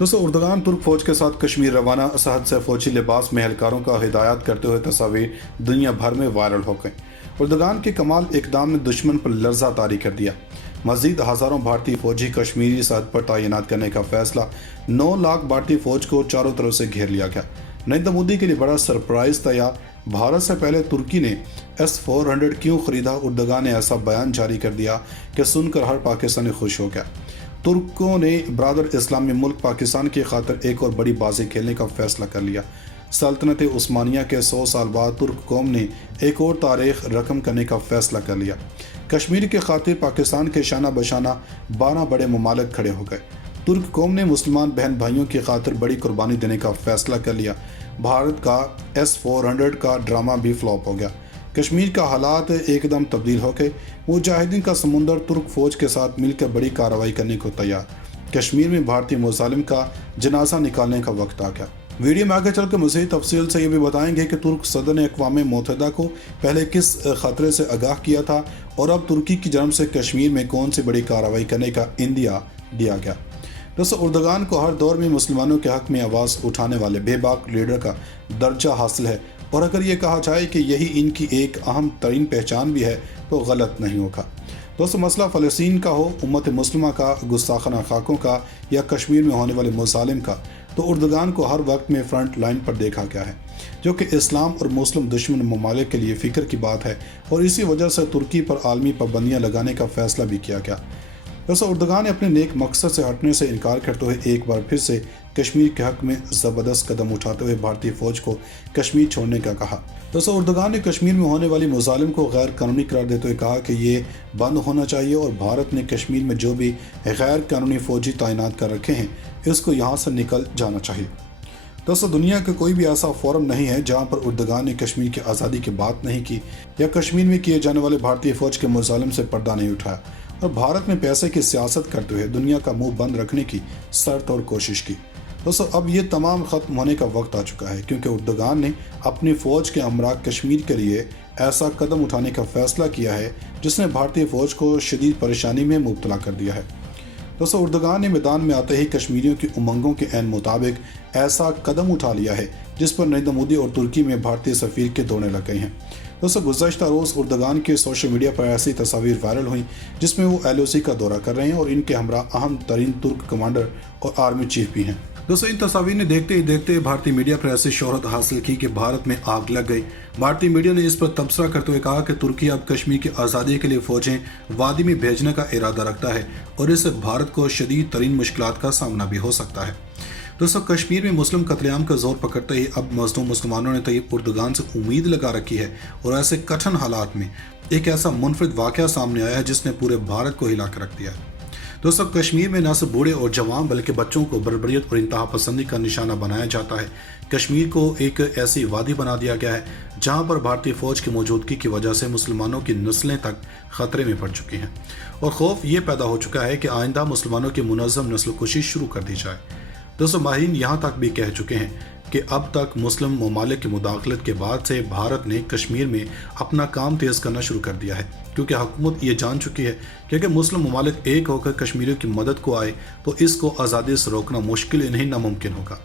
दोस्तों उर्दगान तुर्क फौज के साथ कश्मीर रवाना, सरहद से फौजी लिबास में एहलकारों का हिदायत करते हुए तस्वीर दुनिया भर में वायरल हो गई। उर्दगान के कमाल इकदाम ने दुश्मन पर लर्जा तारी कर दिया। मजीद हज़ारों भारतीय फौजी कश्मीरी सरहद पर तैनात करने का फैसला। 9 लाख भारतीय फौज को चारों तरफ से घेर लिया गया। नरेंद्र मोदी के लिए बड़ा सरप्राइज तैयार। भारत से पहले तुर्की ने S-400 क्यों खरीदा? उर्दगान ने ऐसा बयान जारी कर दिया कि सुनकर हर पाकिस्तानी खुश हो गया। तुर्कों ने ब्रादर इस्लामी मुल्क पाकिस्तान की खातिर एक और बड़ी बाजी खेलने का फैसला कर लिया। सल्तनत उस्मानिया के 100 साल बाद तुर्क कौम ने एक और तारीख रकम करने का फैसला कर लिया। कश्मीर के खातिर पाकिस्तान के शाना बशाना 12 बड़े ममालिक खड़े हो गए। तुर्क कौम ने मुसलमान बहन भाइयों की खातिर बड़ी कुर्बानी देने का फैसला कर लिया। भारत का S-400 का ड्रामा भी फ्लॉप हो गया। कश्मीर का हालात एकदम तब्दील हो गए। मुजाहिदीन का समुंदर तुर्क फौज के साथ मिलकर बड़ी कार्रवाई करने को तैयार। कश्मीर में भारतीय मुजालिम का जनाजा निकालने का वक्त आ गया। वीडियो में आगे चलकर मज़ीद तफसील से ये भी बताएंगे कि तुर्क सदर ने अक़वाम मुत्तहिदा को पहले किस खतरे से आगाह किया था और अब तुर्की की जानब से कश्मीर में कौन सी बड़ी कार्रवाई करने का इंदिया दिया गया। दोस्तों उर्दगान को हर दौर में मुसलमानों के हक़ में आवाज़ उठाने वाले बेबाक लीडर का दर्जा हासिल है, और अगर ये कहा जाए कि यही इनकी एक अहम तरीन पहचान भी है तो गलत नहीं होगा। दोस्तों मसला फ़लस्तीन का हो, उम्मत मुस्लिमा का, गुस्ताखाना खाकों का या कश्मीर में होने वाले मुजालिम का, तो उर्दगान को हर वक्त में फ्रंट लाइन पर देखा गया है, जो कि इस्लाम और मुस्लिम दुश्मन ममालिक के लिए फ़िक्र की बात है, और इसी वजह से तुर्की पर आलमी पाबंदियाँ लगाने का फ़ैसला भी किया गया। दोस्तों उर्दगान ने अपने नेक मकसद से हटने से इनकार करते हुए एक बार फिर से कश्मीर के हक में ज़बरदस्त कदम उठाते हुए भारतीय फ़ौज को कश्मीर छोड़ने का कहा। दोस्तों उर्दगान ने कश्मीर में होने वाली मुजालिम को गैर कानूनी करार देते हुए कहा कि ये बंद होना चाहिए, और भारत ने कश्मीर में जो भी गैर कानूनी फ़ौजी तैनात कर रखे हैं इसको यहाँ से निकल जाना चाहिए। दोस्तों दुनिया का कोई भी ऐसा फोरम नहीं है जहाँ पर उर्दगान ने कश्मीर की आज़ादी की बात नहीं की या कश्मीर में किए जाने वाले भारतीय फ़ौज के मुजालिम से पर्दा नहीं उठाया, और भारत ने पैसे की सियासत करते हुए दुनिया का मुंह बंद रखने की शर्त और कोशिश की। दोस्तों अब ये तमाम ख़त्म होने का वक्त आ चुका है, क्योंकि उर्दगान ने अपनी फ़ौज के हमरा कश्मीर के लिए ऐसा कदम उठाने का फ़ैसला किया है जिसने भारतीय फ़ौज को शदीद परेशानी में मुब्तला कर दिया है। दोस्तों उर्दगान ने मैदान में आते ही कश्मीरियों की उमंगों के ऐन मुताबिक ऐसा कदम उठा लिया है जिस पर नरेंद्र मोदी और तुर्की में भारतीय सफ़ीर के दौड़ने लग गए हैं। दोस्तों गुज़श्ता रोज़ उर्दगान के सोशल मीडिया पर ऐसी तस्वीर वायरल हुई जिसमें वो LOC का दौरा कर रहे हैं, और इनके हमरा अहम तरीन तुर्क कमांडर और आर्मी चीफ भी हैं। दोस्तों इन तस्वीर ने देखते ही देखते भारतीय मीडिया पर ऐसी शोहरत हासिल की कि भारत में आग लग गई। भारतीय मीडिया ने इस पर तबसरा करते हुए कहा कि तुर्की अब कश्मीर की आज़ादी के लिए फ़ौजें वादी में भेजने का इरादा रखता है, और इससे भारत को शदीद तरीन मुश्किलात का सामना भी हो सकता है। दोस्तों कश्मीर में मुस्लिम कत्लेआम का जोर पकड़ते ही अब मज़लूम मुसलमानों ने तैयब उर्दगान से उम्मीद लगा रखी है, और ऐसे कठिन हालात में एक ऐसा मुनफरिद वाक़या सामने आया है जिसने पूरे भारत को हिला कर रख दिया है। दोस्तों कश्मीर में न सिर्फ बूढ़े और जवान बल्कि बच्चों को बर्बरियत और इंतहा पसंदी का निशाना बनाया जाता है। कश्मीर को एक ऐसी वादी बना दिया गया है जहां पर भारतीय फ़ौज की मौजूदगी की वजह से मुसलमानों की नस्लें तक ख़तरे में पड़ चुकी हैं, और खौफ ये पैदा हो चुका है कि आइंदा मुसलमानों की मुनज़्ज़म नस्ल कुशी शुरू कर दी जाए। दोस्तों माहिरीन यहाँ तक भी कह चुके हैं कि अब तक मुस्लिम ममालिक की मुदाखलत के बाद से भारत ने कश्मीर में अपना काम तेज़ करना शुरू कर दिया है, क्योंकि हुकूमत ये जान चुकी है कि अगर मुस्लिम ममालिक एक होकर कश्मीरियों की मदद को आए तो इसको आज़ादी से रोकना मुश्किल नहीं नामुमकिन होगा।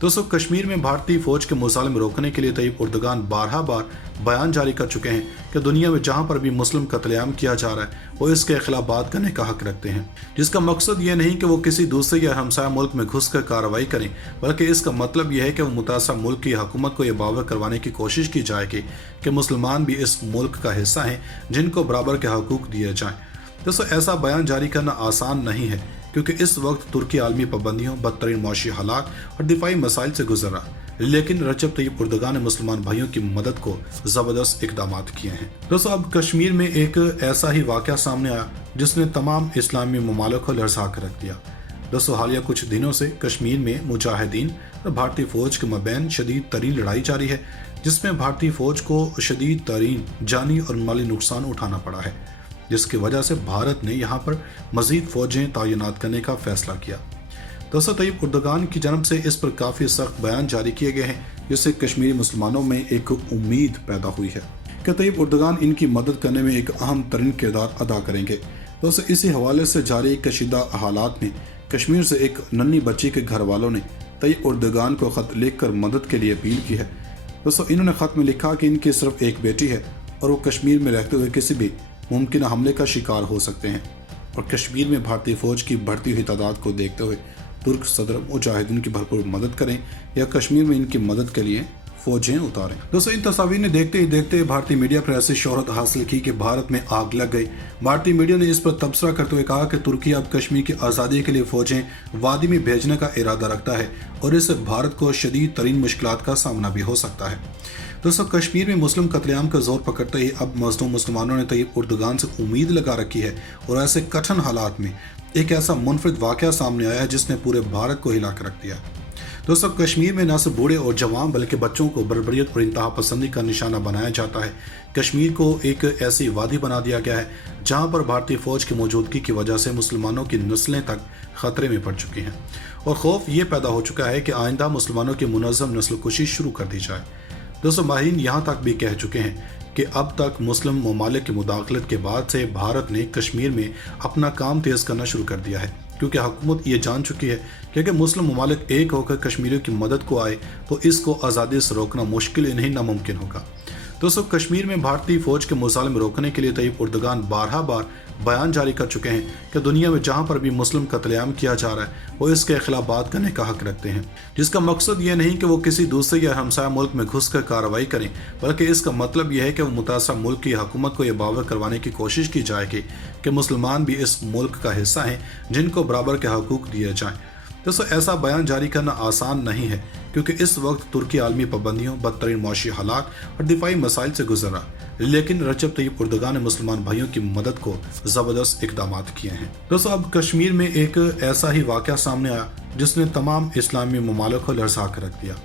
दोस्तों कश्मीर में भारतीय फ़ौज के मुजालिम रोकने के लिए तैयब उर्दगान बारहा बार बयान जारी कर चुके हैं कि दुनिया में जहां पर भी मुस्लिम कत्लेआम किया जा रहा है वो इसके खिलाफ बात करने का हक रखते हैं, जिसका मकसद ये नहीं कि वो किसी दूसरे या हमसाया मुल्क में घुस कर कार्रवाई करें, बल्कि इसका मतलब यह है कि वो मुतासर मुल्क की हुकूमत को यह बावर करवाने की कोशिश की जाएगी कि मुसलमान भी इस मुल्क का हिस्सा हैं जिनको बराबर के हकूक़ दिए जाएँ। दोस्तों ऐसा बयान जारी करना आसान नहीं है, क्योंकि इस वक्त तुर्की आलमी पाबंदियों, बदतरीन माशी हालात और दिफाई मसाइल से गुजर रहा, लेकिन रजब तैयब उर्दगान ने मुसलमान भाइयों की मदद को ज़बरदस्त इकदाम किए हैं। दोस्तों अब कश्मीर में एक ऐसा ही वाक़या सामने आया जिसने तमाम इस्लामी ममालिक को लरज़ा कर रख दिया। दोस्तों हालिया कुछ दिनों से कश्मीर में मुजाहिदीन और भारतीय फ़ौज के मबैन शदीद तरीन लड़ाई जारी है, जिसमें भारतीय फ़ौज को शदीद तरीन जानी और माली नुकसान उठाना पड़ा है, जिसकी वजह से भारत ने यहाँ पर मज़ीद फ़ौजें तैनात करने का फ़ैसला किया। दोस्तों तैयब उर्दगान की जानब से इस पर काफ़ी सख्त बयान जारी किए गए हैं, जिससे कश्मीरी मुसलमानों में एक उम्मीद पैदा हुई है कि तैयब उर्दगान इनकी मदद करने में एक अहम तरीन किरदार अदा करेंगे। दोस्तों इसी हवाले से जारी कशीदा हालात में कश्मीर से एक नन्ही बच्ची के घर वालों ने तैयब उर्दगान को खत लिखकर मदद के लिए अपील की है। दोस्तों, इन्होंने खत में लिखा कि इनकी सिर्फ एक बेटी है और वो कश्मीर में रहते हुए किसी भी मुमकिन हमले का शिकार हो सकते हैं, और कश्मीर में भारतीय फौज की बढ़ती हुई तादाद को देखते हुए तुर्क सदर मुजाहिदीन की भरपूर मदद करें या कश्मीर में इनकी मदद के लिए फौजें उतारें। दोस्तों, इन तस्वीर ने देखते ही देखते भारतीय मीडिया पर ऐसी शोहरत हासिल की कि भारत में आग लग गई। भारतीय मीडिया ने इस पर तबसरा करते हुए कहा कि तुर्की अब कश्मीर की आज़ादी के लिए फौजें वादी में भेजने का इरादा रखता है और इससे भारत को शदीद तरीन मुश्किलात का सामना भी हो सकता है। दोस्तों, कश्मीर में मुस्लिम कत्लेआम का जोर पकड़ते ही अब मज़लूम मुसलमानों ने तैयब उर्दगान से उम्मीद लगा रखी है, और ऐसे कठिन हालात में एक ऐसा मुनफरिद वाक़या सामने आया है जिसने पूरे भारत को हिला कर रख दिया। दोस्तों, कश्मीर में न सिर्फ बूढ़े और जवान बल्कि बच्चों को बर्बरियत और इंतहा पसंदी का निशाना बनाया जाता है। कश्मीर को एक ऐसी वादी बना दिया गया है जहां पर भारतीय फौज की मौजूदगी की वजह से मुसलमानों की नस्लें तक खतरे में पड़ चुकी हैं, और खौफ ये पैदा हो चुका है कि आइंदा मुसलमानों की मुनज़्ज़म नस्ल कुशी शुरू कर दी जाए। दोस्तों, माहिरीन यहाँ तक भी कह चुके हैं कि अब तक मुस्लिम ममालिक की मुदाखलत के बाद से भारत ने कश्मीर में अपना काम तेज़ करना शुरू कर दिया है, क्योंकि हुकूमत ये जान चुकी है कि अगर मुस्लिम ममालिक एक होकर कश्मीरियों की मदद को आए तो इसको आज़ादी से रोकना मुश्किल ही नहीं नामुमकिन होगा। दोस्तों, कश्मीर में भारतीय फौज के मुजालिम रोकने के लिए तैयब उर्दगान बारहा बार बयान जारी कर चुके हैं कि दुनिया में जहां पर भी मुस्लिम कत्लेआम किया जा रहा है वो इसके खिलाफ बात करने का हक रखते हैं, जिसका मकसद ये नहीं कि वो किसी दूसरे या हमसाया मुल्क में घुस कर कार्रवाई करें, बल्कि इसका मतलब यह है कि वो मुतासरा मुल्क की हुकूमत को यह बावर करवाने की कोशिश की जाएगी कि मुसलमान भी इस मुल्क का हिस्सा हैं जिनको बराबर के हकूक दिए जाएँ। दोस्तों, ऐसा बयान जारी करना आसान नहीं है, क्योंकि इस वक्त तुर्की आलमी पाबंदियों, बदतरीन माशी हालात और दिफाई मसाइल से गुजर रहा, लेकिन रजब तैयब उर्दगान ने मुसलमान भाइयों की मदद को ज़बरदस्त इकदाम किए हैं। दोस्तों, अब कश्मीर में एक ऐसा ही वाक़या सामने आया जिसने तमाम इस्लामी ममालिक को लरज़ा कर रख दिया।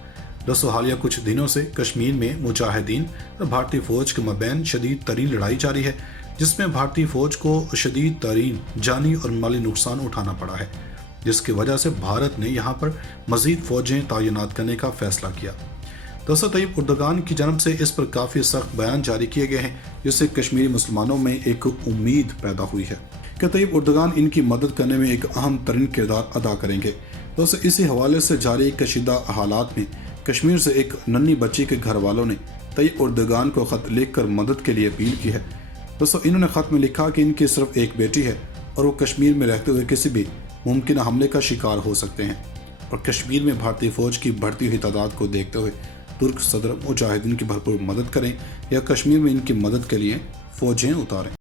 दोस्तों, हालिया कुछ दिनों से कश्मीर में मुजाहिदीन और भारतीय फ़ौज के मबैन शदीद तरीन लड़ाई जारी है, जिसमें भारतीय फ़ौज को शदीद तरीन जानी और माली नुकसान उठाना पड़ा है, जिसकी वजह से भारत ने यहाँ पर मज़ीद फ़ौजें तैनात करने का फैसला किया। दोस्तों, तैयब उर्दगान की जानब से इस पर काफ़ी सख्त बयान जारी किए गए हैं, जिससे कश्मीरी मुसलमानों में एक उम्मीद पैदा हुई है कि तैयब उर्दगान इनकी मदद करने में एक अहम तरीन किरदार अदा करेंगे। दोस्तों, इसी हवाले से जारी कशीदा हालात में कश्मीर से एक नन्ही बच्ची के घर वालों ने तैयब उर्दगान को खत लिखकर मदद के लिए अपील की है। दोस्तों, इन्होंने खत में लिखा कि इनकी सिर्फ एक बेटी है और वो कश्मीर में रहते हुए किसी भी मुमकिन हमले का शिकार हो सकते हैं, और कश्मीर में भारतीय फौज की बढ़ती हुई तादाद को देखते हुए तुर्क सदर मुजाहिदीन की भरपूर मदद करें या कश्मीर में इनकी मदद के लिए फौजें उतारें।